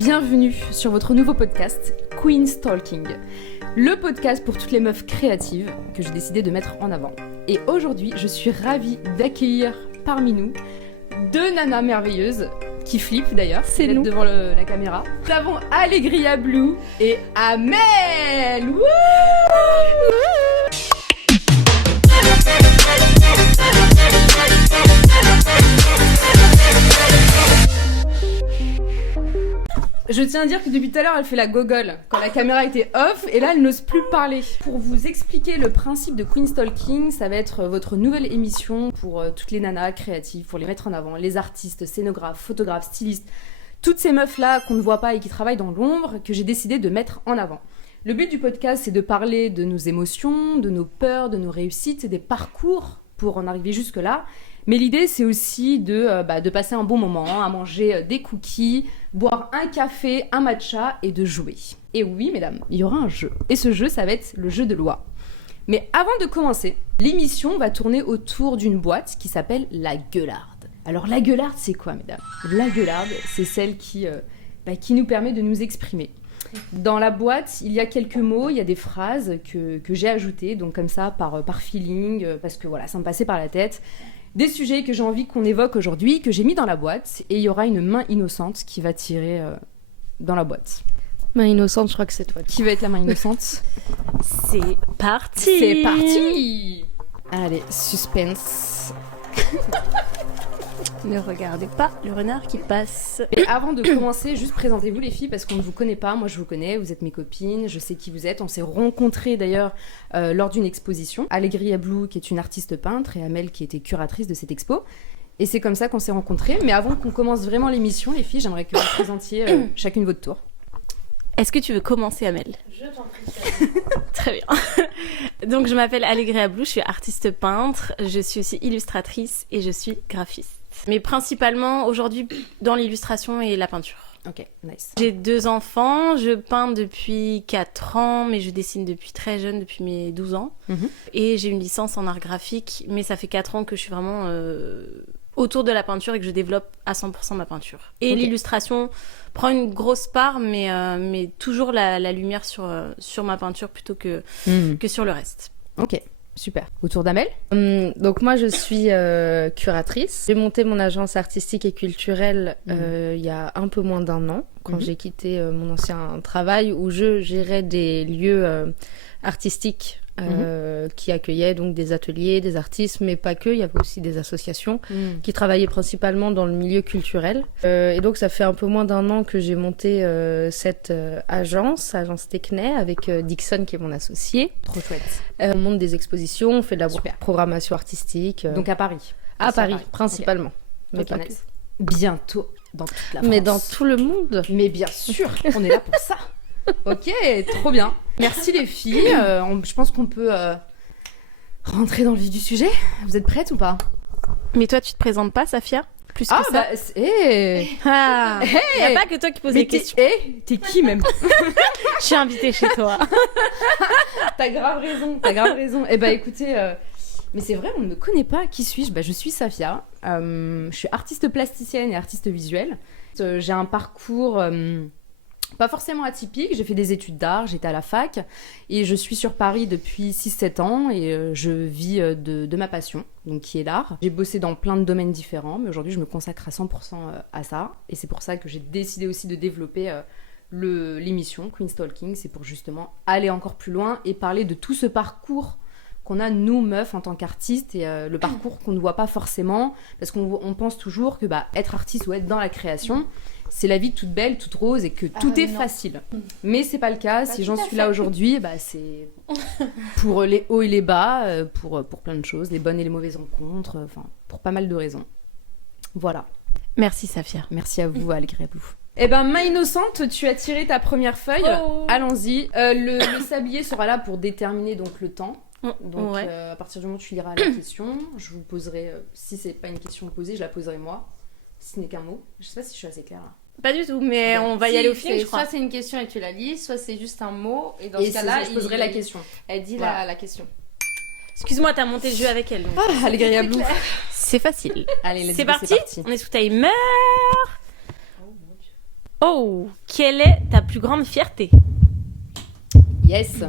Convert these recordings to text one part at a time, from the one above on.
Bienvenue sur votre nouveau podcast Queen's Talking, le podcast pour toutes les meufs créatives que j'ai décidé de mettre en avant. Et aujourd'hui, je suis ravie d'accueillir parmi nous deux nanas merveilleuses qui flippent d'ailleurs, c'est nous devant la caméra. Nous avons Alegria Blue et Amel. Wouh! Je tiens à dire que depuis tout à l'heure, elle fait la gogole quand la caméra était off et là, elle n'ose plus parler. Pour vous expliquer le principe de Queen's Talking, ça va être votre nouvelle émission pour toutes les nanas créatives, pour les mettre en avant, les artistes, scénographes, photographes, stylistes, toutes ces meufs-là qu'on ne voit pas et qui travaillent dans l'ombre, que j'ai décidé de mettre en avant. Le but du podcast, c'est de parler de nos émotions, de nos peurs, de nos réussites, des parcours pour en arriver jusque-là. Mais l'idée, c'est aussi de passer un bon moment, à manger des cookies, boire un café, un matcha et de jouer. Et oui, mesdames, il y aura un jeu. Et ce jeu, ça va être le jeu de loi. Mais avant de commencer, l'émission va tourner autour d'une boîte qui s'appelle la gueularde. Alors la gueularde, c'est quoi, mesdames ? La gueularde, c'est celle qui nous permet de nous exprimer. Dans la boîte, il y a quelques mots, il y a des phrases que j'ai ajoutées, donc comme ça, par feeling, parce que voilà, ça me passait par la tête. Des sujets que j'ai envie qu'on évoque aujourd'hui, que j'ai mis dans la boîte, et il y aura une main innocente qui va tirer dans la boîte. Main innocente, je crois que c'est toi. Qui va être la main innocente ? C'est parti ! C'est parti ! Allez, suspense. Ne regardez pas le renard qui passe. Et avant de commencer, juste présentez-vous les filles, parce qu'on ne vous connaît pas. Moi, je vous connais, vous êtes mes copines, je sais qui vous êtes. On s'est rencontrées d'ailleurs lors d'une exposition. Alegria Blue, qui est une artiste peintre, et Amel, qui était curatrice de cette expo. Et c'est comme ça qu'on s'est rencontrées. Mais avant qu'on commence vraiment l'émission, les filles, j'aimerais que vous présentiez chacune votre tour. Est-ce que tu veux commencer, Amel ? Je t'en prie. Très bien. Donc, je m'appelle Alegria Blue, je suis artiste peintre, je suis aussi illustratrice et je suis graphiste. Mais principalement, aujourd'hui, dans l'illustration et la peinture. Ok, nice. J'ai 2 enfants, je peins depuis 4 ans, mais je dessine depuis très jeune, depuis mes 12 ans. Mm-hmm. Et j'ai une licence en art graphique, mais ça fait 4 ans que je suis vraiment autour de la peinture et que je développe à 100% ma peinture. Et l'illustration prend une grosse part, mais toujours la lumière sur ma peinture plutôt que sur le reste. Ok. Super. Autour d'Amel ? Donc moi je suis curatrice. J'ai monté mon agence artistique et culturelle il y a un peu moins d'1 an, quand j'ai quitté mon ancien travail où je gérais des lieux artistiques qui accueillaient donc des ateliers, des artistes, mais pas que. Il y avait aussi des associations qui travaillaient principalement dans le milieu culturel. Et donc ça fait un peu moins d'1 an que j'ai monté cette agence Tecnet, avec Dixon qui est mon associé. Trop chouette. On monte des expositions, on fait de la programmation artistique. Donc à Paris. À Paris, principalement. Mais pas que. Bientôt dans toute la France. Mais dans tout le monde. Mais bien sûr, on est là pour ça. Ok, trop bien. Merci les filles. Je pense qu'on peut rentrer dans le vif du sujet. Vous êtes prêtes ou pas ? Mais toi, tu te présentes pas, Safia ? Plus que ça. Bah, il n'y a pas que toi qui poses des questions. T'es qui même ? Je suis invitée chez toi. T'as grave raison. Eh bah écoutez, mais c'est vrai, on ne me connaît pas. Qui suis-je ? Je suis Safia. Je suis artiste plasticienne et artiste visuelle. J'ai un parcours pas forcément atypique. J'ai fait des études d'art, j'étais à la fac et je suis sur Paris depuis 6-7 ans et je vis de ma passion, donc qui est l'art. J'ai bossé dans plein de domaines différents, mais aujourd'hui je me consacre à 100% à ça et c'est pour ça que j'ai décidé aussi de développer l'émission Queen's Talking. C'est pour justement aller encore plus loin et parler de tout ce parcours qu'on a nous meufs en tant qu'artistes et le parcours qu'on ne voit pas forcément parce qu'on pense toujours que être artiste ou être dans la création c'est la vie toute belle, toute rose et que tout est facile. Mais c'est pas le cas. Si j'en suis là aujourd'hui, c'est pour les hauts et les bas, pour plein de choses, les bonnes et les mauvaises rencontres, pour pas mal de raisons. Voilà. Merci Safia. Merci à vous, Alegria Blue. Eh ben, main innocente, tu as tiré ta première feuille. Oh. Allons-y. Le sablier sera là pour déterminer donc le temps. Donc à partir du moment où tu liras la question, je vous poserai, si c'est pas une question posée, je la poserai moi. Si ce n'est qu'un mot. Je sais pas si je suis assez claire là. Pas du tout, mais on va y aller au feeling, je crois. Soit c'est une question et tu la lis, soit c'est juste un mot. Et dans ce cas-là, je poserai la question. Elle dit la question. Excuse-moi, t'as monté le jeu avec elle. Donc. Alegria Blue. C'est facile. Allez, c'est parti. On est sous timer. Oh, quelle est ta plus grande fierté? Yes.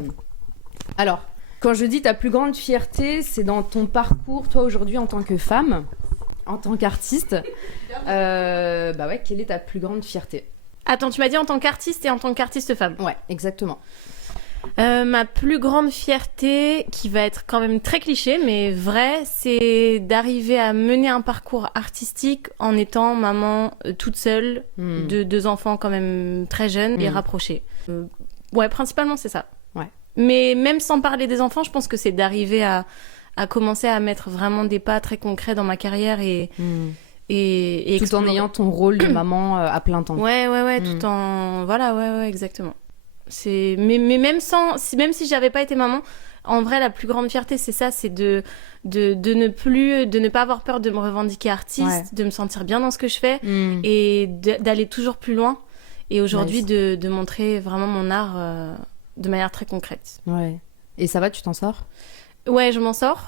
Alors, quand je dis ta plus grande fierté, c'est dans ton parcours, toi, aujourd'hui, en tant que femme, en tant qu'artiste. Bah ouais, quelle est ta plus grande fierté? Attends, tu m'as dit en tant qu'artiste et en tant qu'artiste femme. Ouais, exactement. Ma plus grande fierté, qui va être quand même très cliché, mais vrai, c'est d'arriver à mener un parcours artistique en étant maman toute seule, de 2 enfants quand même très jeunes et rapprochés. Ouais, principalement c'est ça. Ouais. Mais même sans parler des enfants, je pense que c'est d'arriver à commencer à mettre vraiment des pas très concrets dans ma carrière et tout en ayant ton rôle de maman à plein temps. Ouais, tout en... Voilà, ouais, exactement. Mais même si j'avais pas été maman, en vrai, la plus grande fierté, c'est ça, c'est de ne pas avoir peur de me revendiquer artiste, de me sentir bien dans ce que je fais et d'aller toujours plus loin. Et aujourd'hui, de montrer vraiment mon art de manière très concrète. Ouais. Et ça va, tu t'en sors? Ouais, je m'en sors.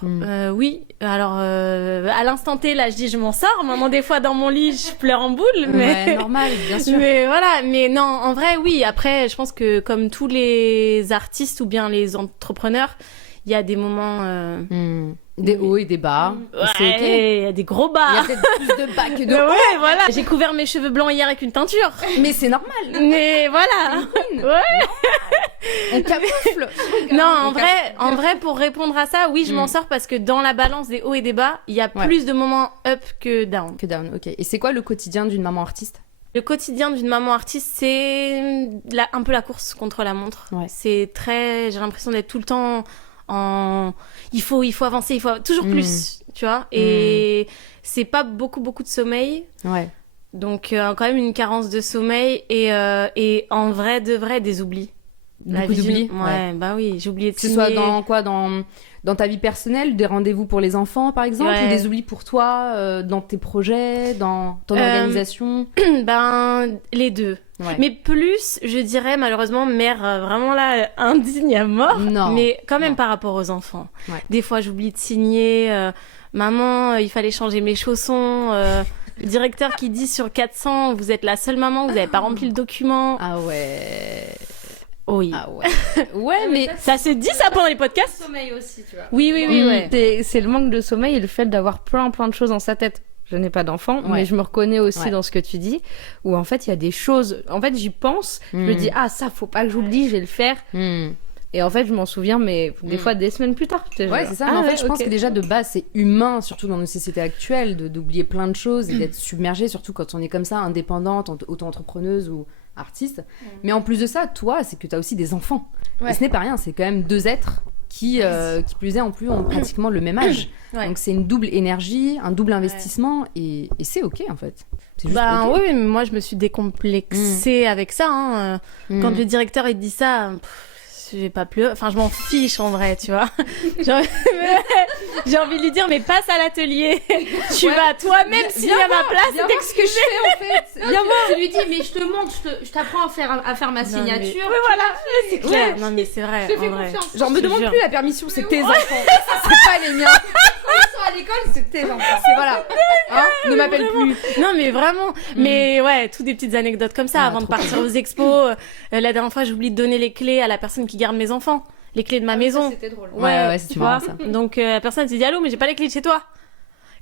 Oui. Alors, à l'instant T, là, je dis je m'en sors. Maintenant, des fois, dans mon lit, je pleure en boule. Mais... Ouais, normal, bien sûr. Mais voilà. Mais non, en vrai, oui. Après, je pense que comme tous les artistes ou bien les entrepreneurs, il y a des moments... Des hauts et des bas. Ouais, c'est ok. il y a des gros bas. Il y a peut-être plus de bas que de hauts. Ouais, voilà. J'ai couvert mes cheveux blancs hier avec une teinture. Mais c'est normal. Mais voilà. Ouais. On camoufle. Non, en vrai, pour répondre à ça, oui, je m'en sors parce que dans la balance des hauts et des bas, il y a plus de moments up que down. Que down, ok. Et c'est quoi le quotidien d'une maman artiste? Le quotidien d'une maman artiste, c'est un peu la course contre la montre. Ouais. C'est très... J'ai l'impression d'être tout le temps en... Il faut avancer, il faut toujours plus, tu vois. Et c'est pas beaucoup de sommeil. Ouais. Donc, quand même une carence de sommeil et en vrai, de vrai, des oublis. Beaucoup d'oublis. Ouais, bah oui, j'ai oublié de Que ce signer. soit dans quoi, dans ta vie personnelle, des rendez-vous pour les enfants par exemple, ou des oublis pour toi, dans tes projets, dans ton organisation? Ben, les deux. Ouais. Mais plus, je dirais malheureusement, mère vraiment là, indigne à mort. Non. Mais quand même par rapport aux enfants. Ouais. Des fois, j'oublie de signer. Maman, il fallait changer mes chaussons. Le directeur qui dit sur 400, vous êtes la seule maman, vous n'avez pas rempli le document. Ah ouais. Oui. Ah ouais. Ouais, mais ça se dit ça pendant les podcasts? Sommeil aussi, tu vois. Oui, ouais. C'est le manque de sommeil et le fait d'avoir plein de choses dans sa tête. Je n'ai pas d'enfant, mais je me reconnais aussi dans ce que tu dis, où en fait il y a des choses, en fait j'y pense, je me dis ça faut pas que j'oublie, je vais le faire. Et en fait je m'en souviens, mais des fois des semaines plus tard. Ouais, c'est ça. Mais en fait je pense que déjà de base c'est humain, surtout dans nos sociétés actuelles, d'oublier plein de choses et d'être submergé, surtout quand on est comme ça, indépendante, auto-entrepreneuse ou artiste. Mais en plus de ça, toi, c'est que tu as aussi des enfants. Et ce n'est pas rien, c'est quand même 2 êtres qui plus est en plus ont pratiquement le même âge. Donc c'est une double énergie, un double investissement et c'est ok en fait. C'est juste ok. Oui, mais moi je me suis décomplexée avec ça. Hein. Quand le directeur il dit ça, je vais pas pleurer. Enfin, je m'en fiche en vrai, tu vois. J'ai envie de lui dire, mais passe à l'atelier. Tu vas toi-même signer à ma place. Viens voir ce que je fais en fait. Viens voir. Tu lui dis, mais je te montre, je t'apprends à faire ma signature. Mais voilà, c'est clair. Non, mais c'est vrai. Je te fais confiance. Genre, me demande plus la permission, c'est tes enfants. C'est pas les miens. Quand ils sont à l'école, c'est tes enfants. C'est voilà. Hein, ne m'appelle plus. Non, mais vraiment. Mais ouais, toutes des petites anecdotes comme ça avant de partir aux expos. La dernière fois, j'ai oublié de donner les clés à la personne qui garde mes enfants. Les clés de ma maison. C'était drôle. Ouais, tu vois. ça. Donc la personne se dit allô, mais j'ai pas les clés de chez toi.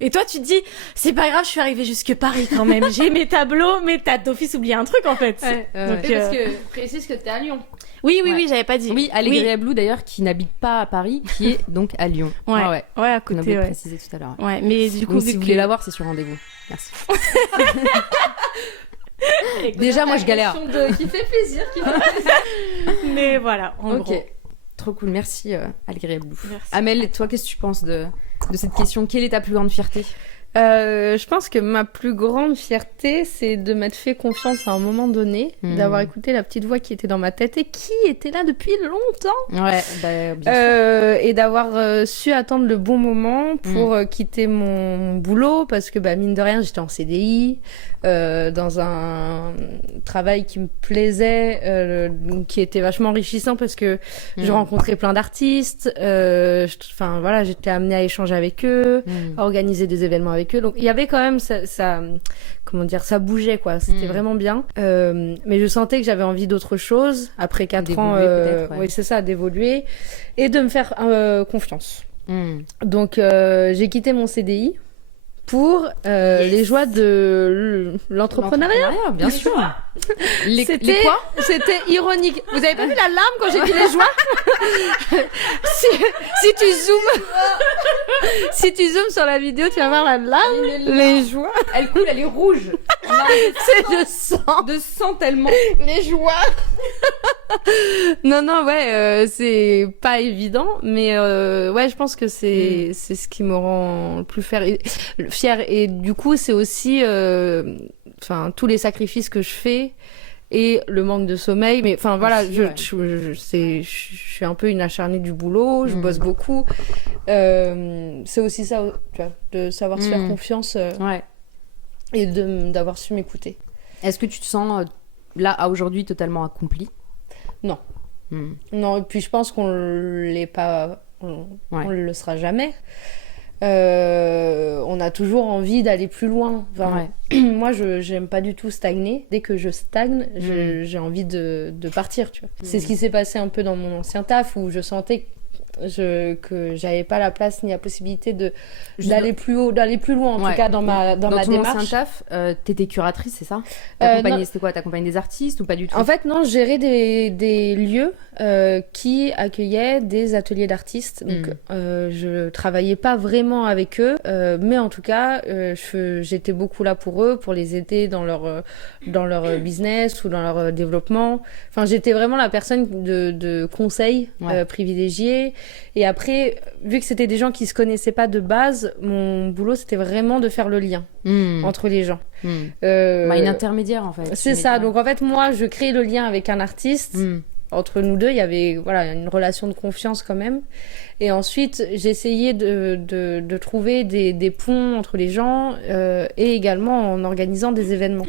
Et toi, tu te dis, c'est pas grave, je suis arrivée jusque Paris quand même. J'ai mes tableaux, mais t'as d'office oublié un truc en fait. Ouais. Donc, Parce que précise que t'es à Lyon. Oui, j'avais pas dit. Oui, Allégria Blue d'ailleurs, qui n'habite pas à Paris, qui est donc à Lyon. Ouais, à On a côté. oublié de préciser tout à l'heure. Ouais, mais du coup, Donc, si vous voulez la voir, c'est sur rendez-vous. Merci. Déjà, moi, je galère. Qui fait plaisir. Mais voilà, en gros. Ok. Trop cool, merci Allégria Blue. Merci. Amel, toi, qu'est-ce que tu penses de cette question? Quelle est ta plus grande fierté? Je pense que ma plus grande fierté, c'est de m'être fait confiance à un moment donné, d'avoir écouté la petite voix qui était dans ma tête et qui était là depuis longtemps. Ouais, bah, bien sûr. Et d'avoir su attendre le bon moment pour quitter mon boulot, parce que mine de rien, j'étais en CDI, dans un travail qui me plaisait, qui était vachement enrichissant parce que je rencontrais plein d'artistes, voilà, j'étais amenée à échanger avec eux, à organiser des événements avec avec eux. Donc il y avait quand même comment dire, ça bougeait quoi. C'était vraiment bien. Mais je sentais que j'avais envie d'autre chose après 4 ans. Oui, c'est ça, d'évoluer et de me faire confiance. Donc j'ai quitté mon CDI pour les joies de l'entrepreneuriat. Bien sûr. Les quoi? C'était ironique. Vous avez pas vu la larme quand j'ai dit les joies? si tu zoomes sur la vidéo, tu vas voir la larme, les joies. Elle coule, elle est rouge. C'est de sang. De sang tellement. Les joies. Non, ouais, c'est pas évident, mais ouais, je pense que c'est ce qui me rend le plus fière. Et du coup, c'est aussi, tous les sacrifices que je fais et le manque de sommeil. Mais enfin, voilà, je suis un peu une acharnée du boulot, je bosse beaucoup. C'est aussi ça, tu vois, de savoir se faire confiance et d'avoir su m'écouter. Est-ce que tu te sens, là, à aujourd'hui, totalement accomplie? Non. Non, et puis je pense qu'on l'est pas, on le sera jamais. On a toujours envie d'aller plus loin. Enfin, moi, j'aime pas du tout stagner. Dès que je stagne, j'ai envie de partir, tu vois. C'est ce qui s'est passé un peu dans mon ancien taf où je sentais que j'avais pas la place ni la possibilité d'aller plus haut, d'aller plus loin en tout cas dans ma démarche. Dans ton ancien taf, t'étais curatrice, c'est ça? C'était quoi? T'accompagnais des artistes ou pas du tout? En fait, non, je gérais des lieux qui accueillaient des ateliers d'artistes. Donc, je travaillais pas vraiment avec eux, mais en tout cas, j'étais beaucoup là pour eux, pour les aider dans leur business ou dans leur développement. Enfin, j'étais vraiment la personne de conseil privilégiée. Et après, vu que c'était des gens qui se connaissaient pas de base, mon boulot, c'était vraiment de faire le lien entre les gens. Une intermédiaire, en fait. C'est ça. Donc, en fait, moi, je crée le lien avec un artiste. Entre nous deux, il y avait une relation de confiance quand même. Et ensuite, j'essayais de trouver des ponts entre les gens et également en organisant des événements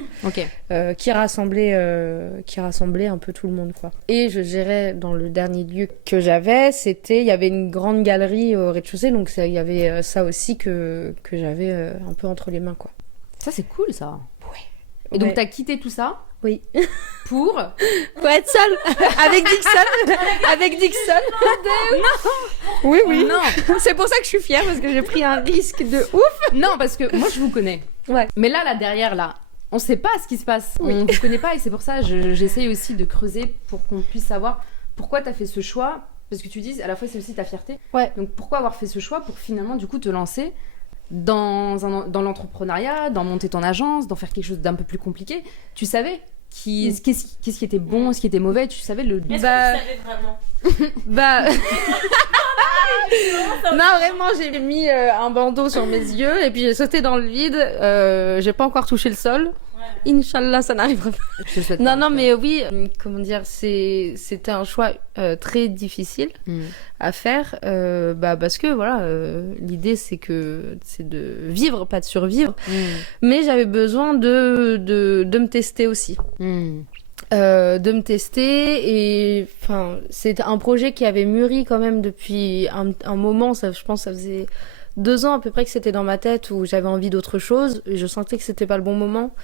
qui rassemblaient un peu tout le monde, quoi. Et je gérais dans le dernier lieu que j'avais, il y avait une grande galerie au rez-de-chaussée, donc il y avait ça aussi que j'avais un peu entre les mains, quoi. Ça, c'est cool, ça. Ouais. Et donc, t'as quitté tout ça? Oui. Pour être seule avec Dixon. Oui. Non. C'est pour ça que je suis fière, parce que j'ai pris un risque de ouf. Non, parce que moi, je vous connais. Ouais. Mais là, derrière, là, on sait pas ce qui se passe. Oui. On vous connaît pas et c'est pour ça j'essaye aussi de creuser pour qu'on puisse savoir pourquoi t'as fait ce choix. Parce que tu dis, à la fois, c'est aussi ta fierté. Ouais. Donc, pourquoi avoir fait ce choix pour finalement, du coup, te lancer dans l'entrepreneuriat, dans monter ton agence, dans faire quelque chose d'un peu plus compliqué. Tu savais qu'est-ce qui était bon, ce qui était mauvais, tu savais le... Est-ce que tu savais vraiment? Non, vraiment, j'ai mis un bandeau sur mes yeux et puis j'ai sauté dans le vide. J'ai pas encore touché le sol. Inch'Allah, ça n'arrivera pas. Non, mais oui, comment dire, c'était un choix très difficile à faire, parce que voilà, l'idée c'est de vivre, pas de survivre. Mais j'avais besoin de me tester aussi. De me tester et enfin c'était un projet qui avait mûri quand même depuis un moment. Je pense que ça faisait 2 ans à peu près que c'était dans ma tête où j'avais envie d'autre chose et je sentais que c'était pas le bon moment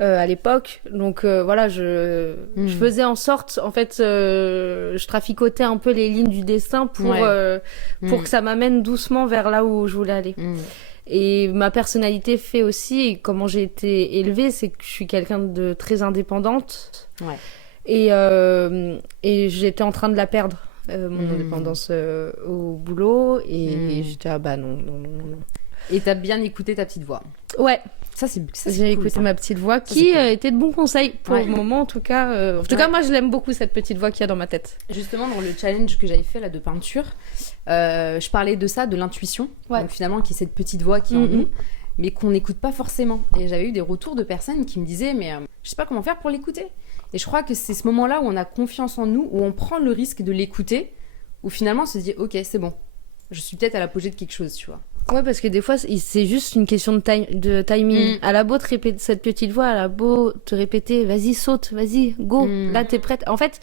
à l'époque. Donc voilà, je faisais en sorte, en fait, je traficotais un peu les lignes du destin pour que ça m'amène doucement vers là où je voulais aller. Et ma personnalité fait aussi, et comment j'ai été élevée, c'est que je suis quelqu'un de très indépendante. Et j'étais en train de la perdre, mon indépendance au boulot. Et j'étais, non. Et t'as bien écouté ta petite voix. Ouais. Ça, c'est J'ai cool, écouté ça. Ma petite voix qui était de bons conseils pour le moment, en tout cas. En tout cas, moi, je l'aime beaucoup, cette petite voix qu'il y a dans ma tête. Justement, dans le challenge que j'avais fait là, de peinture, je parlais de ça, de l'intuition. Donc finalement, qui est cette petite voix qui est en nous, mais qu'on n'écoute pas forcément. Et j'avais eu des retours de personnes qui me disaient, mais je sais pas comment faire pour l'écouter. Et je crois que c'est ce moment-là où on a confiance en nous, où on prend le risque de l'écouter, où finalement on se dit, ok, c'est bon, je suis peut-être à l'apogée de quelque chose, tu vois. Ouais, parce que des fois, c'est juste une question de timing. Elle a beau te répéter cette petite voix, elle a beau te répéter, vas-y, saute, vas-y, go, là, t'es prête. En fait,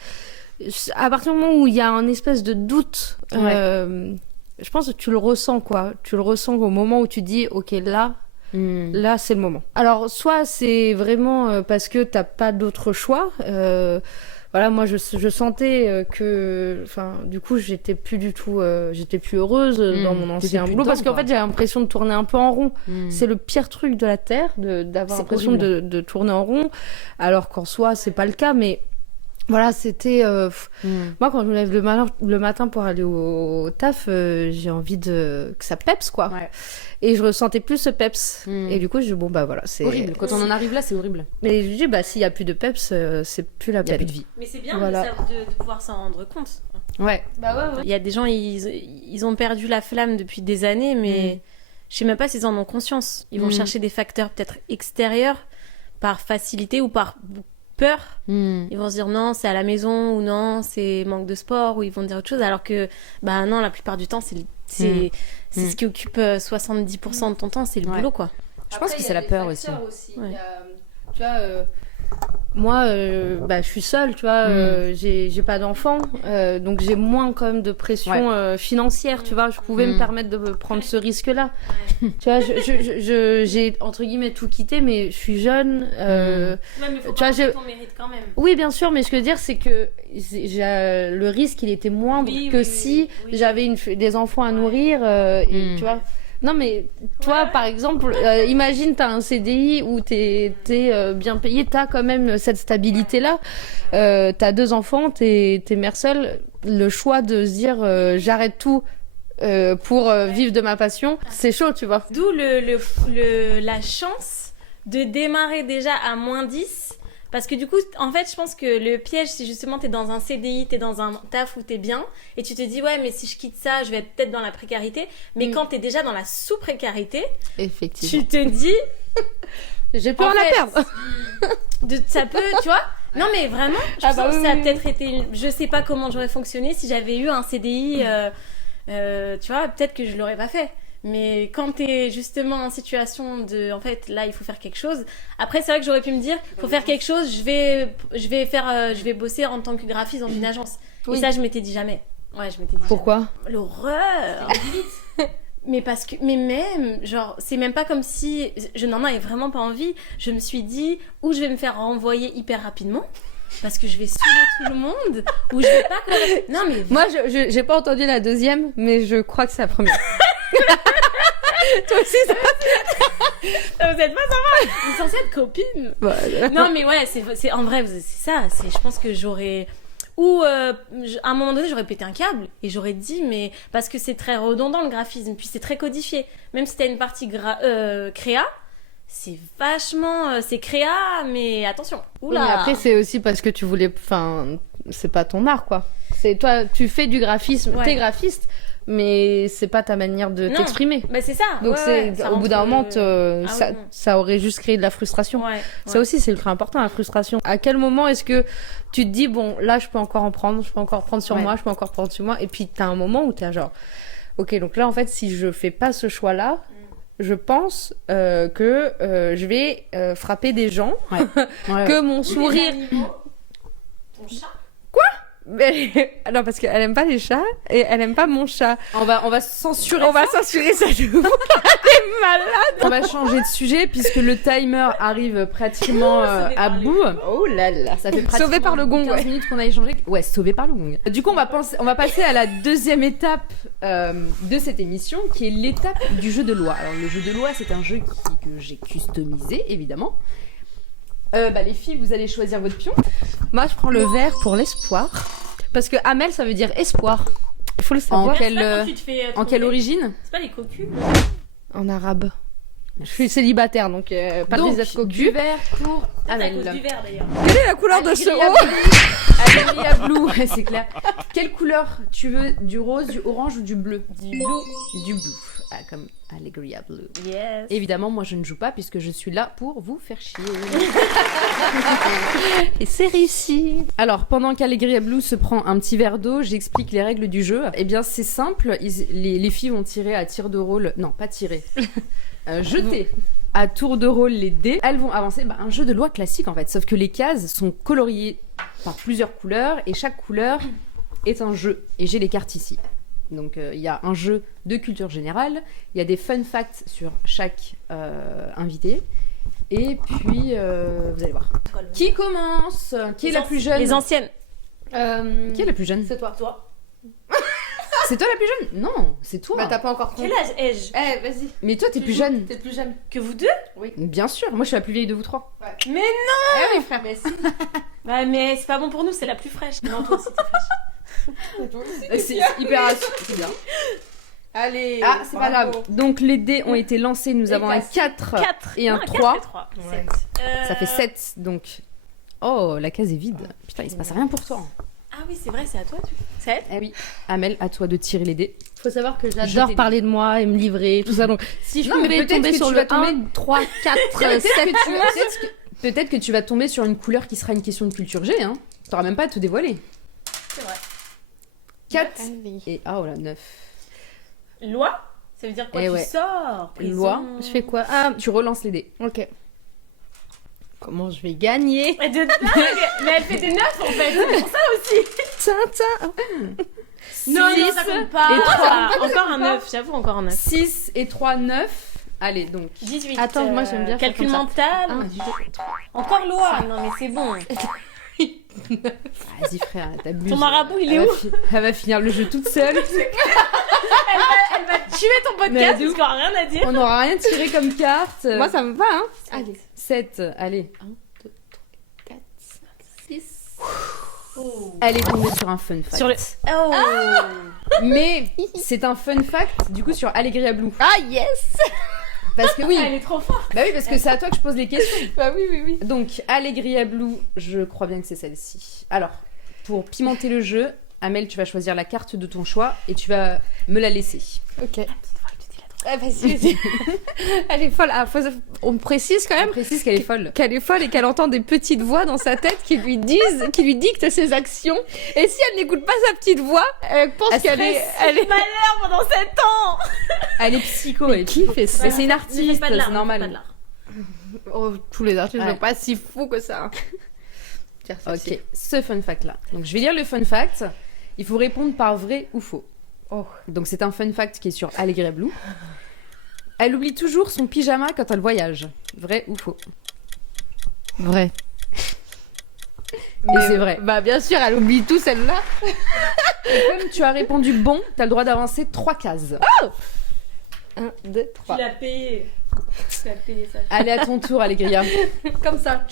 à partir du moment où il y a un espèce de doute, je pense que tu le ressens, quoi. Tu le ressens au moment où tu dis, ok, là, là c'est le moment. Alors soit c'est vraiment parce que t'as pas d'autre choix. Voilà, moi je sentais que, enfin, du coup j'étais plus du tout, j'étais plus heureuse dans mon ancien boulot parce qu'en fait j'avais l'impression de tourner un peu en rond. C'est le pire truc de la terre, d'avoir l'impression de tourner en rond, alors qu'en soi c'est pas le cas, mais voilà, c'était moi quand je me lève le matin pour aller au taf, j'ai envie que ça peps quoi. Ouais. Et je ressentais plus ce peps. Et du coup, je dis bon bah voilà, c'est horrible. Quand on en arrive là, c'est horrible. Mais je dis bah s'il y a plus de peps, c'est plus la peine. Il y a plus de vie. Mais c'est bien de pouvoir s'en rendre compte. Ouais. Bah ouais. Il y a des gens ils ont perdu la flamme depuis des années, mais je sais même pas s'ils en ont conscience. Ils vont chercher des facteurs peut-être extérieurs par facilité ou par peur, ils vont se dire non c'est à la maison ou non c'est manque de sport ou ils vont dire autre chose alors que bah non la plupart du temps c'est ce qui occupe 70% de ton temps, c'est le boulot quoi. Je pense que c'est la peur aussi. Ouais. Tu vois moi bah je suis seule, tu vois, j'ai pas d'enfant, donc j'ai moins quand même de pression financière, tu vois, je pouvais me permettre de prendre ce risque là. Tu vois, j'ai entre guillemets tout quitté, mais je suis jeune, mais faut pas que ton mérite quand même. Oui bien sûr, mais ce que je veux dire c'est que le risque il était moindre que si j'avais des enfants à nourrir et tu vois. Non mais toi par exemple imagine t'as un CDI où t'es bien payé, t'as quand même cette stabilité là, t'as 2 enfants, t'es mère seule, le choix de se dire j'arrête tout pour vivre de ma passion, c'est chaud tu vois. D'où la chance de démarrer déjà à -10. Parce que du coup, en fait, je pense que le piège, c'est justement, t'es dans un CDI, t'es dans un taf où t'es bien, et tu te dis, ouais, mais si je quitte ça, je vais être peut-être dans la précarité. Mais quand t'es déjà dans la sous-précarité, effectivement, tu te dis... j'ai peur de la perdre. Ça peut, tu vois. Non, mais vraiment, je pense que ça a peut-être été... Je sais pas comment j'aurais fonctionné si j'avais eu un CDI, tu vois, peut-être que je l'aurais pas fait. Mais quand t'es justement en situation de, en fait, là, il faut faire quelque chose. Après, c'est vrai que j'aurais pu me dire, faut faire quelque chose. Je vais bosser en tant que graphiste dans une agence. Et ça, je m'étais dit jamais. Ouais, je m'étais dit. Pourquoi ? L'horreur. Mais parce que, mais même, genre, c'est même pas comme si je n'en avais vraiment pas envie. Je me suis dit, ou je vais me faire renvoyer hyper rapidement. Parce que je vais saouler tout le monde, ou je vais pas. Non mais moi, j'ai pas entendu la deuxième, mais je crois que c'est la première. Toi aussi, ça. Vous êtes pas sympa. Vous êtes censée être copine. Voilà. Non mais ouais, c'est en vrai, c'est ça. Je pense que j'aurais. Ou à un moment donné, j'aurais pété un câble et j'aurais dit, mais parce que c'est très redondant le graphisme, puis c'est très codifié. Même si t'as une partie créa. C'est vachement... c'est créa, mais attention. Oula. Oui, après, c'est aussi parce que tu voulais... Enfin, c'est pas ton art, quoi. C'est toi, tu fais du graphisme, t'es graphiste, mais c'est pas ta manière de t'exprimer. Bah c'est ça. Donc au bout d'un moment, ça aurait juste créé de la frustration. Ça aussi, c'est ultra important, la frustration. À quel moment est-ce que tu te dis, bon, là, je peux encore en prendre, je peux encore prendre sur moi, je peux encore prendre sur moi, et puis t'as un moment où t'es genre, ok, donc là, en fait, si je fais pas ce choix-là, je pense que je vais frapper des gens, que mon sourire... Ton chat ? Quoi ? Non, parce qu'elle aime pas les chats et elle aime pas mon chat. On va censurer ça. On va censurer ça, je vous. Elle est malade. On va changer de sujet puisque le timer arrive pratiquement à bout. Oh là là. Ça fait pratiquement sauvé par le gong, 15 minutes qu'on a échangé. Ouais, sauvé par le gong. Du coup, on va passer à la deuxième étape de cette émission qui est l'étape du jeu de loi. Alors, le jeu de loi, c'est un jeu que j'ai customisé, évidemment. Les filles, vous allez choisir votre pion. Moi, je prends le vert pour l'espoir. Parce que Amel, ça veut dire espoir. Il faut le savoir. En quelle origine ? C'est pas les cocus ? En arabe. Je suis célibataire, donc pas de d'être cocu. Du vert pour Amel. Du vert, d'ailleurs. Quelle est la couleur de ce haut ? Alegria Blue, c'est clair. Quelle couleur tu veux ? Du rose, du orange ou du bleu ? Du bleu. Du bleu. Ah, comme Alegria Blue. Yes. Évidemment, moi je ne joue pas puisque je suis là pour vous faire chier. Et c'est réussi. Alors, pendant qu'Alegria Blue se prend un petit verre d'eau, j'explique les règles du jeu. Eh bien, c'est simple. Les filles vont tirer à tir de rôle. Non, pas tirer. Jeter à tour de rôle les dés. Elles vont avancer. Un jeu de loi classique en fait. Sauf que les cases sont coloriées par plusieurs couleurs et chaque couleur est un jeu. Et j'ai les cartes ici. Donc il y a un jeu de culture générale, il y a des fun facts sur chaque invité. Et puis, vous allez voir. Qui commence? Qui est la plus jeune? Les anciennes. Qui est la plus jeune? C'est toi. C'est toi la plus jeune? Non, c'est toi. Bah t'as pas encore Quel âge ai-je? Vas-y. Mais toi, t'es plus jeune. T'es plus jeune. Que vous deux? Bien sûr, moi je suis la plus vieille de vous trois. Mais non! Eh oui, frère, mais si. Ouais, mais c'est pas bon pour nous, c'est la plus fraîche. Non, toi aussi, t'es fraîche. C'est hyper c'est bien. Allez. Ah, c'est pas grave. Donc les dés ont été lancés, nous avons un 4 et un 3. Ouais. Ça fait 7, donc... Oh, la case est vide. Putain, il se passe rien pour toi. Ah oui, c'est vrai, c'est à toi, tu 7? Eh oui. Amel, à toi de tirer les dés. Faut savoir que Je j'adore t'ai parler de moi et me livrer, tout ça. Donc si je Non, mais pouvais peut-être tomber que sur tu le vas tomber 1, 3, 4, 7... Peut-être que tu vas tomber sur une couleur qui sera une question de culture G, hein. T'auras même pas à te dévoiler. C'est vrai. 4 et... Ah, oh là, 9. Loi? Ça veut dire quoi? Eh Tu ouais. sors prison. Loi. Je fais quoi? Ah, Tu relances les dés. ok. Comment je vais gagner? Mais de dingue! Mais elle fait des 9 en fait, c'est pour ça aussi! Tintin. Non, Six ça compte pas! et trois. Encore un 9, j'avoue, encore un 9. 6 et 3, 9. Allez, donc... 18. Attends, moi, j'aime bien faire Calcul comme ça. mental. 1, 2, 3. Encore loi! Non, mais c'est bon. Vas-y, frère, t'abuses. Ton marabout, il est où? Elle va finir le jeu toute seule. Elle va tuer ton Mais podcast d'où? parce qu'on a rien à dire. On n'aura rien tiré comme carte. Moi, ça me va, hein. Allez. 7, allez. 1, 2, 3, 4, 5, 6. Elle est tombée sur un fun fact. Sur le. Oh! Mais c'est un fun fact, du coup, sur Allegria Blue. Ah, yes. Parce que oui, Elle est trop forte. bah oui, parce que c'est à toi que je pose les questions. Bah oui. Donc, Allegria Blue, je crois bien que c'est celle-ci. Alors, pour pimenter le jeu, Amel, tu vas choisir la carte de ton choix et tu vas me la laisser. Ok. Ah, vas-y. Elle est folle. Ah, on me précise quand Elle même précise qu'elle est folle. qu'elle est folle et qu'elle entend des petites voix dans sa tête qui lui dictent ses actions. Et si elle n'écoute pas sa petite voix, elle pense Elle qu'elle est... Elle est... malheur pendant 7 ans! Elle est psycho. Elle Qui fait ça? Mais c'est une Ne artiste, fais pas de l'art, c'est ne fais pas de normal. l'art. Oh, tous les artistes ne Ouais. sont pas si fous que ça. Tiens, ça, Ok, ce fun fact là. Donc je vais lire le fun fact. Il faut répondre par vrai ou faux. Oh. Donc c'est un fun fact qui est sur Allegria Blue. Elle oublie toujours son pyjama quand elle voyage. Vrai ou faux? Vrai. Et c'est vrai. Bah bien sûr, elle oublie tout celle-là. Et comme tu as répondu bon, t'as le droit d'avancer 3 cases. 1, 2, 3. Tu l'as payé. Tu l'as payé ça. Allez à ton tour Allegria. Comme ça.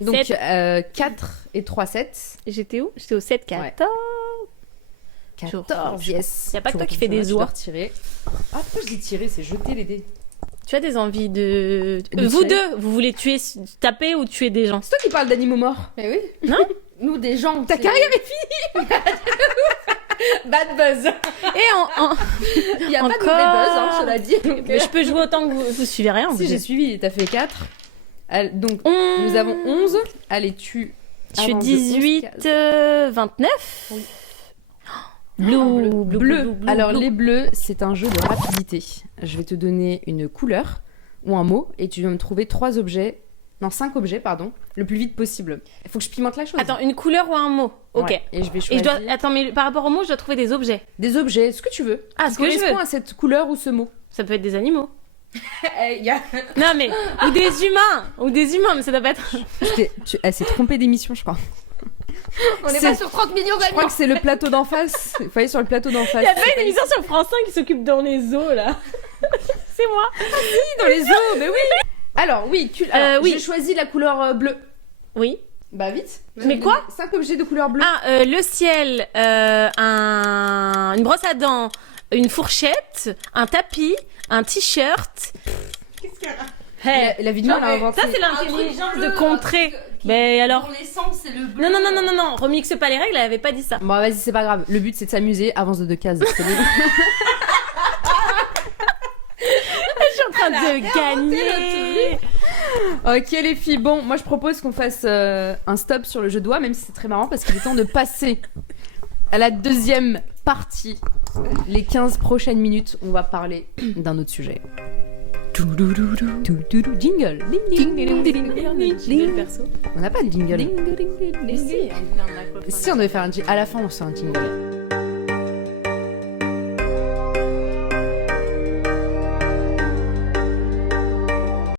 Donc 7. 4 et 3, 7. J'étais où? J'étais au 7, 14. 14, yes. Y a pas que Tu toi qui retournes fais des là, tu dois oies. retirer. Ah, pourquoi je dis tirer? C'est jeter les dés. Tu as des envies de. De Vous tuer. deux, vous voulez tuer, taper ou tuer des gens? C'est toi qui parles d'animaux morts. Mais oui. Non. Nous, des gens. Ta carrière est finie. Bad buzz. Et Il n'y a pas de Encore. vrai buzz, hein, cela dit. Mais je peux jouer autant que vous suivez rien. Si vous j'ai êtes- suivi, t'as fait 4. Donc On- nous avons 11. Allez, tu. Je suis avances de 11 18, cases. 29. Oui. Bleu, Bleu. Alors les bleus, c'est un jeu de rapidité. Je vais te donner une couleur ou un mot et tu vas me trouver 5 objets, pardon, le plus vite possible. Il faut que je pimente la chose. Attends, une couleur ou un mot? Ok. Ouais, et je vais Et choisir je dois. Attends, mais par rapport au mot, je dois trouver des objets. des objets, ce que tu veux. Ah, qui ce que je correspond veux. à cette couleur ou ce mot. Ça peut être des animaux. Il y a... Non, mais. Ou des humains. Ou des humains, mais ça doit pas être. Elle s'est trompée d'émission, je crois. On n'est C'est- pas sur 30 millions Je crois d'amis. que c'est le plateau d'en face. Il faut aller sur le plateau d'en face. Il y a pas une émission sur France 5 qui s'occupe dans les eaux, là. C'est moi. dans les eaux, mais oui. Alors oui, oui. j'ai choisi la couleur bleue. Oui. Bah vite. Mais quoi? 5 objets de couleur bleue. Ah, le ciel, une brosse à dents, une fourchette, un tapis, un t-shirt. Qu'est-ce qu'il y a là? Hey, La vidéo, non, elle a mais inventé. ça c'est l'intelligence de contrer. Mais alors. Pour l'essence, c'est le bleu. Non, non, non, non, non, non, remixe pas les règles, elle avait pas dit ça. Bon, vas-y, c'est pas grave. Le but, c'est de s'amuser. Avance de 2 cases. C'est bon. Je suis en train de gagner. Ok, les filles. Bon, moi, je propose qu'on fasse un stop sur le jeu de doigts, même si c'est très marrant parce qu'il est temps de passer à la deuxième partie. Les 15 prochaines minutes, on va parler d'un autre sujet. Jingle. Jingle perso. On n'a pas de jingle. Mais si, on a Si on devait faire un jingle, à la fin on fait un jingle.